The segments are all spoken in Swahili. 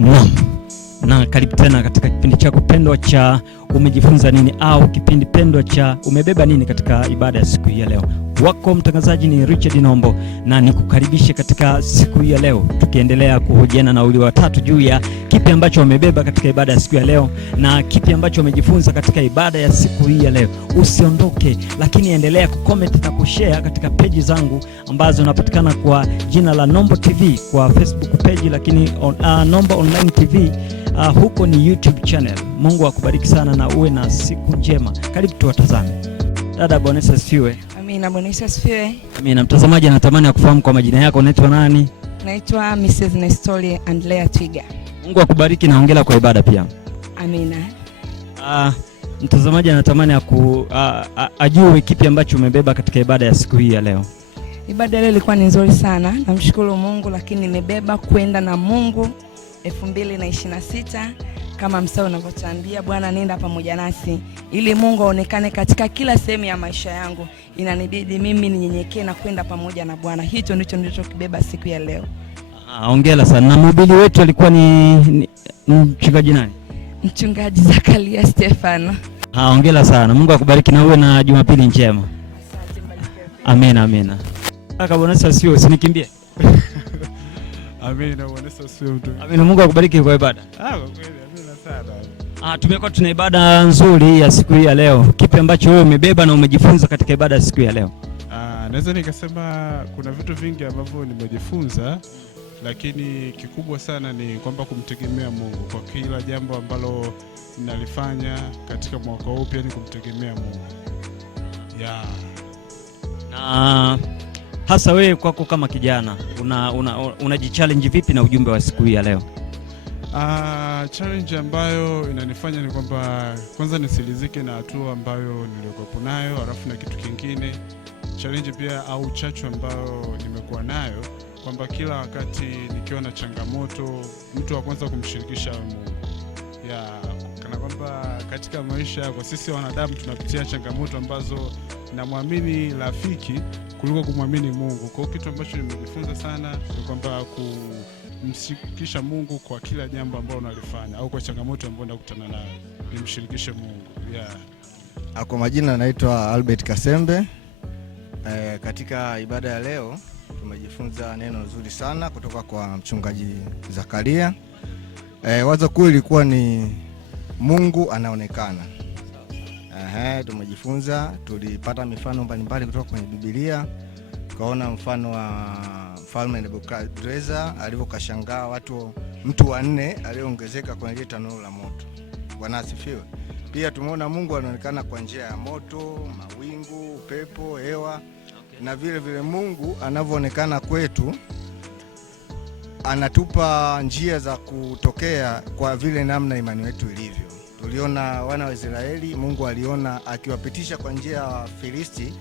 Naam. Na karibu tena katika kipindi chako pendwa cha umejifunza nini, au kipindi pendwa cha umebeba nini katika ibada ya siku hii ya leo. Wako mtangazaji ni Richard Nombo, na nikukaribishe katika siku hii ya leo, tukiendelea kuhojiana na wawili watatu juu ya kipi ambacho wamebeba katika ibada ya siku ya leo na kipi ambacho wamejifunza katika ibada ya siku hii ya leo. Usiondoke, lakini endelea kucomment na kushare katika page zangu ambazo unapatikana kwa jina la Nombo TV kwa Facebook page, lakini Nombo Online TV huko ni YouTube channel. Mungu akubariki sana na uwe na siku njema. Karibu tuwatazame. Dada, Bwana Yesu asifiwe. Amina, Bwana Yesu asifiwe. Amina. Mtazamaji anatamani ya kufahamu kwa majina yako, unaitwa nani? Naitwa Mrs. Nestori Andrea Twiga. Mungu akubariki na hongera kwa ibada pia. Amina. Mtazamaji anatamani ya ajue kipi ambacho umebeba katika ibada ya siku hii ya leo. Ibada leo ilikuwa ni nzuri sana. Namshukuru Mungu, lakini nimebeba kwenda na Mungu 2026 kama msao unavyotuambia, Bwana nenda pamoja nasi ili Mungu aonekane katika kila sehemu ya maisha yangu. Inanibidi mimi ninyenyekee na kwenda pamoja na Bwana. Hicho ndicho nilichokibeba siku ya leo. Hongera sana. Na mhubiri wetu alikuwa ni mchungaji nani? Mchungaji Zakaria Stefano. Hongera sana. Mungu akubariki na uwe na Jumapili njema. Asante, mbarikiwe. Amina, amina. Kaka, Bwana Yesu asifiwe, usinikimbie. Amina, Bwana Yesu asifiwe. Amina, Mungu akubariki kwa ibada. Kwa kweli, amina sana. Tumekuwa tuna ibada nzuri ya siku hii ya leo. Kipi ambacho wewe umebeba na umejifunza katika ibada ya siku ya leo? Naweza nikasema kuna vitu vingi ambavyo nimejifunza, lakini kikubwa sana ni kwamba kumtegemea Mungu kwa kila jambo ambalo ninalifanya katika mwaka huu, pia ni kumtegemea Mungu. Na hasa wewe kwako kama kijana unajichallenge vipi na ujumbe wa siku hii ya leo? Challenge ambayo inanifanya ni kwamba kwanza nisilizike na hatua ambayo nilikuwa nayo, alafu na kitu kingine challenge pia au chachu ambayo nimekuwa nayo kwamba kila wakati nikiwa na changamoto, mtu wa kwanza kumshirikisha Mungu. Kana kwamba katika maisha kwa sisi wanadamu tunapitia changamoto ambazo namwamini rafiki kuliko kumwamini Mungu. Kwa hiyo kitu ambacho nimejifunza sana ni kwamba kumshirikisha Mungu kwa kila jambo ambalo unalifanya au kwa changamoto ambayo unakutana nayo, nimshirikishe Mungu. Kwa majina naitwa Albert Kasembe. Katika ibada ya leo tumejifunza neno zuri sana kutoka kwa mchungaji Zakaria. Wazo kuu ilikuwa ni Mungu anaonekana. Tumejifunza, tulipata mifano mbalimbali kutoka kwenye Biblia. Tukaona mfano wa Mfalme Nebukadreza alivyokashangaa mtu wa 4 aliyeongezeka kwenye ile tanuru la moto. Bwana asifiwe. Pia tumeona Mungu anaonekana kwa njia ya moto, mawingu, upepo, hewa. Na vile vile Mungu anavyoonekana kwetu, anatupa njia za kutokea kwa vile namna imani yetu ilivyo. Tuliona wana wa Israeli, Mungu aliona akiwapitisha kwa njia ya Filisti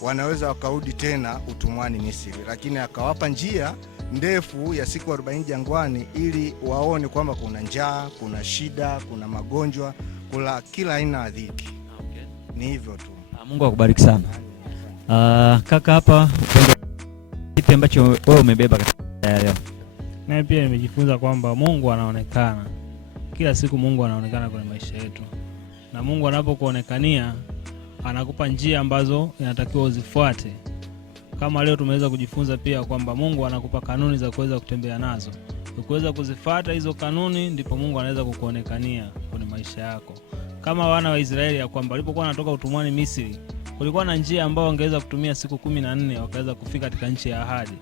wanaweza wakarudi tena utumwani Misri, lakini akawapa njia ndefu ya siku 40 jangwani ili waone kwamba kuna njaa, kuna shida, kuna magonjwa, kuna kila aina ya dhiki. Ni hivyo tu. Mungu akubariki sana. Kaka hapa, kipi ambacho wewe umebeba katika leo? Na pia nimejifunza kwamba Mungu anaonekana. Kila siku Mungu anaonekana kwenye maisha yetu. Na Mungu anapokuonekania anakupa njia ambazo inatakiwa uzifuate. Kama leo tumeweza kujifunza pia kwamba Mungu anakupa kanuni za kuweza kutembea nazo. Ukiweza kuzifuata hizo kanuni ndipo Mungu anaweza kukuonekania kwenye maisha yako. Kama wana wa Israeli ya kwamba walipokuwa wanatoka utumwani Misri, kulikuwa na njia ambayo wangeweza kutumia siku 14 wakaweza kufika katika nchi ya ahadi.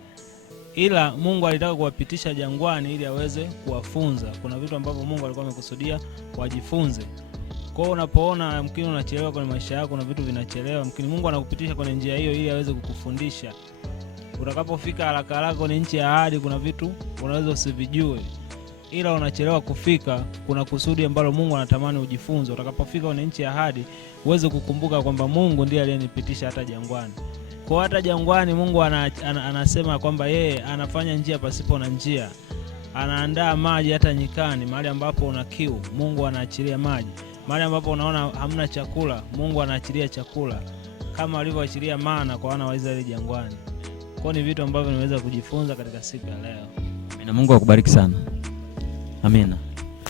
Ila Mungu alitaka kuwapitisha jangwani ili aweze kuwafunza. Kuna vitu ambavyo Mungu alikuwa amekusudia wajifunze. Kwa hiyo unapoona mkini unachelewa kwenye maisha yako na vitu vinachelewa, mkini Mungu anakupitisha kwenye njia hiyo ili aweze kukufundisha. Utakapofika haraka haraka kwenye nchi ya ahadi, kuna vitu unaweza usivijue. Ila unachelewa kufika, kuna kusudi ambalo Mungu anatamani ujifunze. Utakapofika kwenye nchi ya ahadi, uweze kukumbuka kwamba Mungu ndiye aliyenipitisha hata jangwani. Kwa hata jangwani Mungu anasema kwamba yeye anafanya njia pasipo na njia. Anaandaa maji hata nyikani, mahali ambapo una kiu, Mungu anaachilia maji. Mahali ambapo unaona hamna chakula, Mungu anaachilia chakula. Kama alivyoachilia mana kwa wana wa Israeli jangwani. Kwa ni vitu ambavyo nimeweza kujifunza katika siku ya leo. Na Mungu akubariki sana. Amina.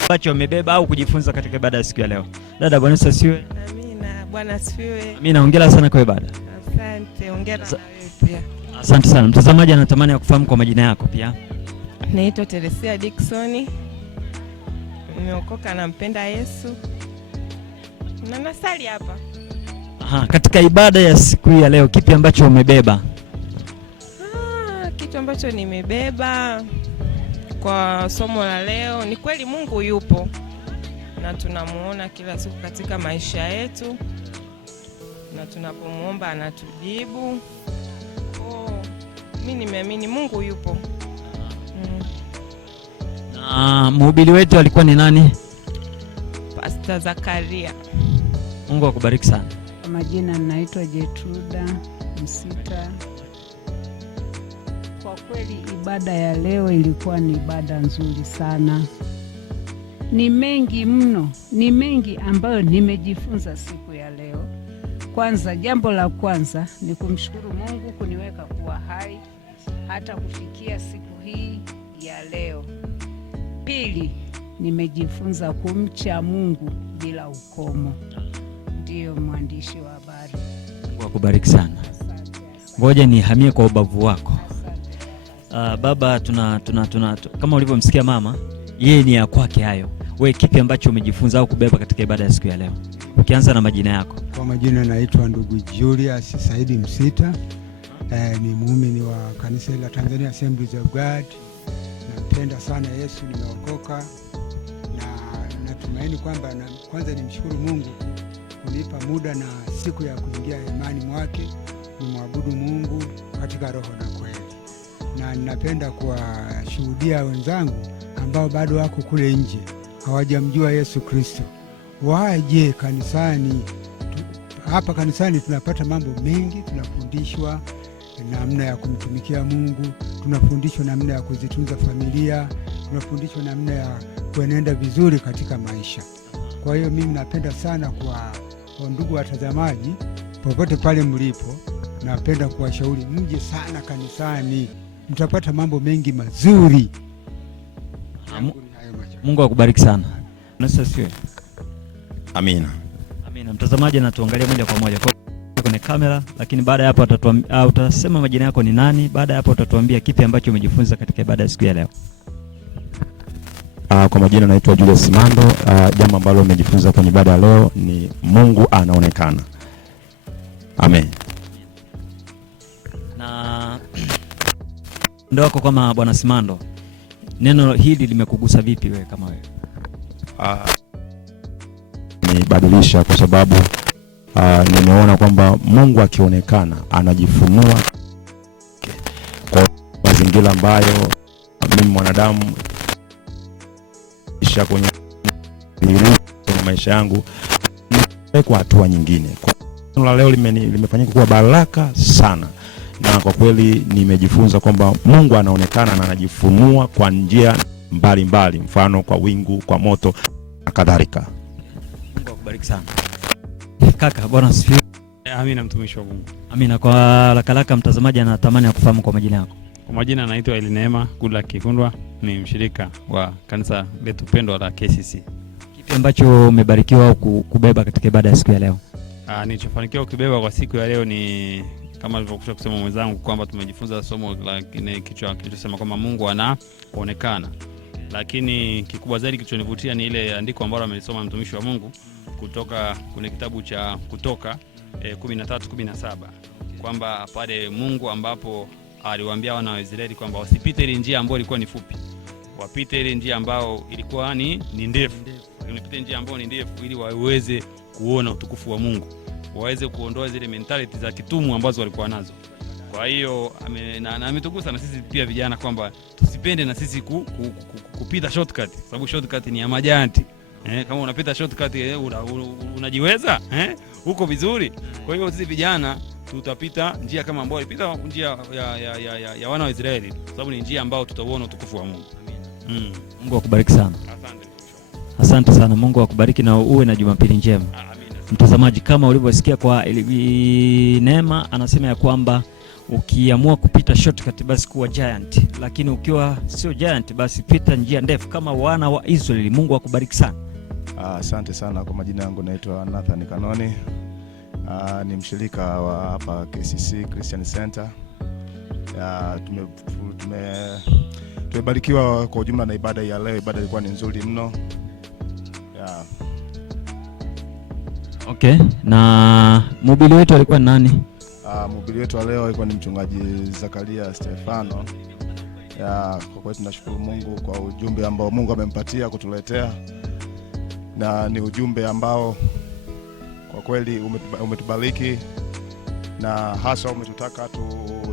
Ambacho umebeba au kujifunza katika ibada ya siku ya leo. Dada, Bwana Yesu asifiwe. Amina. Bwana asifiwe. Amina, hongera sana kwa ibada. Asante, hongera na wewe pia. Asante sana. Mtazamaji anatamani ya kufahamu kwa majina yako pia. Naitwa Teresia Dickson. Nimeokoka, nampenda Yesu. Na nasali hapa. Aha, katika ibada ya siku ya leo kipi ambacho umebeba? Kitu ambacho nimebeba kwa somo la leo ni kweli Mungu yupo na tunamuona kila siku katika maisha yetu, na tunapomuomba anatujibu. Mimi nimeamini Mungu yupo. Na mhubiri wetu alikuwa ni nani? Pastor Zakaria. Mungu akubariki sana. Kwa majina ninaitwa Jetruda Msita. Kwa kweli ibada ya leo ilikuwa ni ibada nzuri sana. Ni mengi mno, ni mengi ambayo nimejifunza siku ya leo. Kwanza, jambo la kwanza ni kumshukuru Mungu kuniweka kuwa hai hata kufikia siku hii ya leo. Pili, nimejifunza kumcha Mungu bila ukomo. Ndiyo mwandishi wa habari. Mungu akubariki sana. Ngoja nihamie kwa ubavu wako. Baba, kama ulivyomsikia mama, yeye ni ya kwake hayo. Wewe kipi ambacho umejifunza au kubeba katika ibada ya siku ya leo? Ukianza na majina yako. Kwa majina naitwa ndugu Julius Saidi Msita. Ni muumini wa kanisa la Tanzania Assemblies of God. Nampenda sana Yesu, nimeokoka na natumaini kwamba kwanza nimshukuru Mungu kunipa muda na siku ya kuingia imani mwake, nimwabudu Mungu katika roho na kweli. Na ninapenda kuwashuhudia wenzangu ambao bado wako kule nje hawajamjua Yesu Kristo, waje kanisani. Hapa kanisani tunapata mambo mengi, tunafundishwa namna ya kumtumikia Mungu, tunafundishwa namna ya kuzitunza familia, tunafundishwa namna ya kuenenda vizuri katika maisha. Kwa hiyo mimi napenda sana kwa ndugu watazamaji popote pale mlipo, napenda kuwashauri mje sana kanisani, mtapata mambo mengi mazuri. Mungu akubariki sana. Nasifiwe. Amina. Amina. Mtazamaji anatuangalia moja kwa moja kwenye kamera, lakini baada ya hapo utasema majina yako ni nani. Baada ya hapo utatuambia kipi ambacho umejifunza katika ibada ya siku ya leo. Kwa majina naitwa Julius Mando. Jambo ambalo umejifunza kwenye ibada ya leo ni Mungu anaonekana. Amen. Na ndio wako kama Bwana Simando, neno hili limekugusa vipi wewe kama wewe? Nibadilisha kwa sababu nimeona kwamba Mungu akionekana anajifunua kwa mazingira ambayo mimi mwanadamu isha kwenye maisha yangu kwa hatua nyingine. Kwa neno la leo limefanyika kuwa baraka sana, na kwa kweli nimejifunza kwamba Mungu anaonekana na anajifunua kwa njia mbalimbali, mfano kwa wingu, kwa moto na kadhalika. Mungu akubariki sana. Kaka, Bwana asifiwe. Amina, mtumishi wa Mungu. Amina. Kwa haraka mtazamaji anatamani kufahamu kwa majina yako. Kwa majina naitwa Elineema Gula Kifundwa, ni mshirika wa kanisa letu pendwa la KCC. Kipi ambacho umebarikiwa au kubeba katika ibada ya siku ya leo? Nilichofanikiwa kubeba kwa siku ya leo ni kama alivyokusha kusema mwenzangu kwamba tumejifunza somo la kichwa kilichosema kwamba Mungu anaonekana. Lakini kikubwa zaidi kilichonivutia ni ile andiko ambalo amelisoma mtumishi wa Mungu kutoka kwenye kitabu cha Kutoka 13:17 kwamba pale Mungu ambapo aliwaambia wana wa Israeli kwamba wasipite ile njia ambayo ilikuwa ni fupi, wapite ile njia ambayo ilikuwa ni ndefu. Walipita njia ambayo ni ndefu ili waweze kuona utukufu wa Mungu, waweze kuondoa zile mentality za kitumu ambazo walikuwa nazo. Kwa hiyo ametugusa na sisi pia vijana kwamba tusipende na sisi kupita shortcut, sababu shortcut ni ya majanti. Kama unapita shortcut unajiweza huko vizuri. Kwa hiyo sisi vijana tutapita njia kama ambayo ilipita njia ya wana wa Israeli, sababu ni njia ambayo tutaona utukufu wa Mungu. Mungu akubariki sana. Asante. Asante sana. Mungu akubariki na uwe na Jumapili njema. Amina. Mtazamaji, kama ulivyosikia kwa Neema anasema ya kwamba ukiamua kupita shortcut basi kuwa giant, lakini ukiwa sio giant basi pita njia ndefu kama wana wa Israeli. Mungu akubariki sana. Asante sana. Kwa majina yangu naitwa Nathan Kanoni. Ni mshirika wa hapa KCC Christian Center. Tumebarikiwa kwa ujumla na ibada ya leo. Ibada ilikuwa ni nzuri mno. Okay, na mhubiri wetu alikuwa nani? Mhubiri wetu wa leo alikuwa ni mchungaji Zakaria Stefano. Kwa kweli tunashukuru Mungu kwa ujumbe ambao Mungu amempatia kutuletea, na ni ujumbe ambao kwa kweli umetubariki, na hasa umetutaka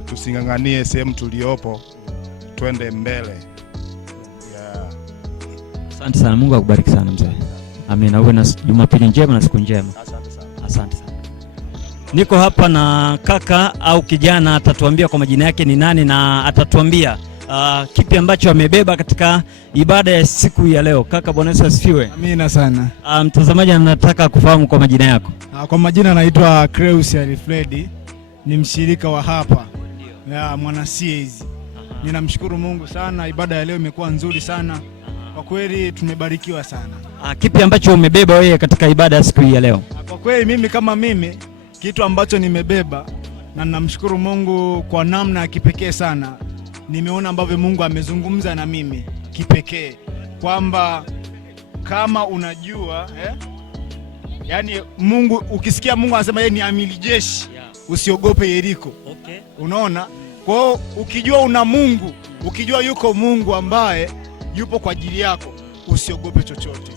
tusinganganie sehemu tuliopo, twende mbele. Asante sana, Mungu akubariki sana mzee. Amina. Uwe na Jumapili njema na siku njema. Asante sana. Asante sana. Niko hapa na kaka au kijana, atatuambia kwa majina yake ni nani na atatuambia kipi ambacho amebeba katika ibada ya siku ya leo. Kaka, Bwana Yesu asifiwe. Amina sana. Mtazamaji anataka kufahamu kwa majina yako. Kwa majina naitwa Creus Alfredi, ni mshirika wa hapa ya mwana CAZ. Ninamshukuru Mungu sana, ibada ya leo imekuwa nzuri sana. Kwa kweli tumebarikiwa sana. Kipi ambacho umebeba wewe katika ibada ya siku ya leo? Kwa kweli mimi kitu ambacho nimebeba, na ninamshukuru Mungu kwa namna ya kipekee sana. Nimeona ambavyo Mungu amezungumza na mimi kipekee kwamba kama unajua yani Mungu, ukisikia Mungu anasema yeye ni amiri jeshi, usiogope Yeriko. Okay. Unaona? Kwa hiyo ukijua una Mungu, ukijua yuko Mungu ambaye yupo kwa ajili yako, usiogope chochote.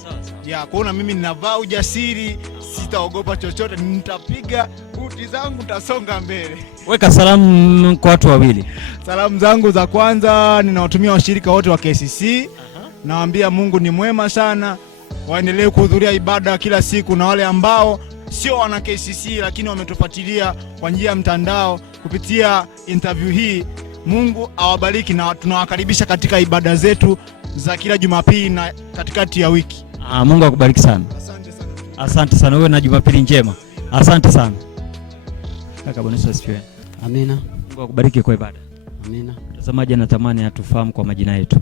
Kwa hiyo mimi ninavaa ujasiri, sitaogopa chochote, nitapiga buti zangu, nitasonga mbele. Weka salamu kwa watu wawili. Salamu zangu za kwanza ninawatumia washirika wote wa KCC. Nawaambia Mungu ni mwema sana, waendelee kuhudhuria ibada kila siku, na wale ambao sio wana KCC lakini wametufuatilia kwa njia ya mtandao kupitia interview hii, Mungu awabariki, na tunawakaribisha katika ibada zetu za kila Jumapili na katikati ya wiki. Mungu akubariki sana. Asante sana. Asante sana, wewe na Jumapili njema. Asante sana. Kaka, Bwana Yesu asifiwe. Amina. Mungu akubariki kwa ibada. Amina. Mtazamaji anatamani atufahamu kwa majina yetu.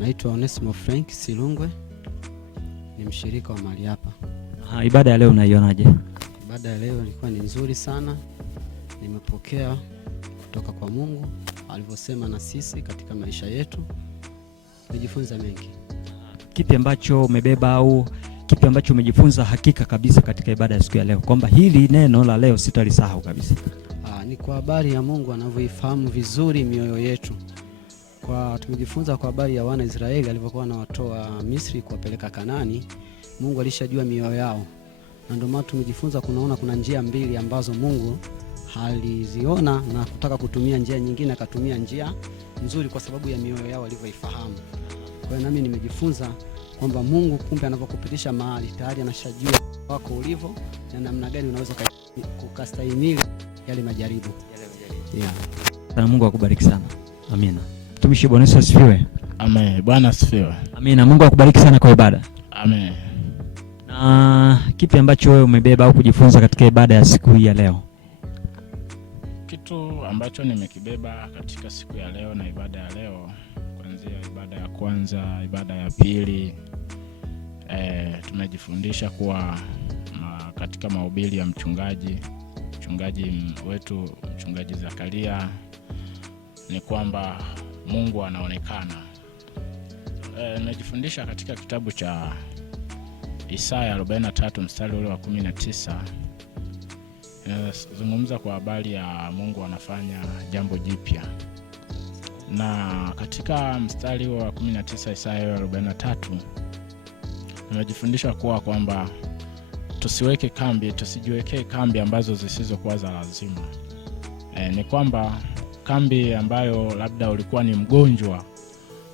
Naitwa Onesimo Frank Silungwe, ni mshirika wa mahali hapa. Ibada ya leo unaionaje? Ibada ya leo ilikuwa ni nzuri sana. Nimepokea kutoka kwa Mungu alivyosema na sisi katika maisha yetu. Nimejifunza mengi. Kipi ambacho umebeba au kipi ambacho umejifunza hakika kabisa katika ibada ya siku ya leo, kwamba hili neno la leo sitalisahau kabisa? Ni kwa habari ya Mungu anavyoifahamu vizuri mioyo yetu. Tumejifunza kwa habari ya wana Israeli alivyokuwa anawatoa Misri kuwapeleka Kanaani. Mungu alishajua mioyo yao, na ndio maana tumejifunza kuna njia mbili ambazo Mungu aliziona na kutaka kutumia njia nyingine, akatumia njia nzuri kwa sababu ya mioyo yao alivyoifahamu. Kwa hiyo nami nimejifunza kwamba Mungu kumbe anapokupitisha mahali tayari anashajua wako ulivyo na namna gani unaweza kukastahimili yale majaribu. Na Mungu akubariki sana. Amina. Mtumishi, Bwana Yesu asifiwe. Amen. Bwana asifiwe. Amina. Mungu akubariki sana kwa ibada. Amen. Na kipi ambacho wewe umebeba au kujifunza katika ibada ya siku hii ya leo? Kitu ambacho nimekibeba katika siku ya leo na ibada ya leo, kuanzia ibada ya kwanza, ibada ya pili, tumejifundisha kuwa katika mahubiri ya mchungaji wetu, mchungaji Zakaria, ni kwamba Mungu anaonekana. Nimejifundisha katika kitabu cha Isaya 43 mstari ule wa 19. Zungumza kwa habari ya Mungu anafanya jambo jipya. Na katika mstari wa 19 Isaya 43 nimejifundisha kwamba tusijiwekee kambi ambazo zisizokuwa za lazima. Ni kwamba kambi ambayo labda ulikuwa ni mgonjwa,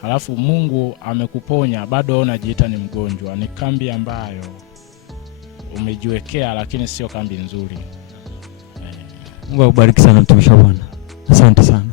halafu Mungu amekuponya, bado unajiita ni mgonjwa, ni kambi ambayo umejiwekea, lakini sio kambi nzuri. Mungu akubariki sana mtumishi wa Bwana. Asante sana.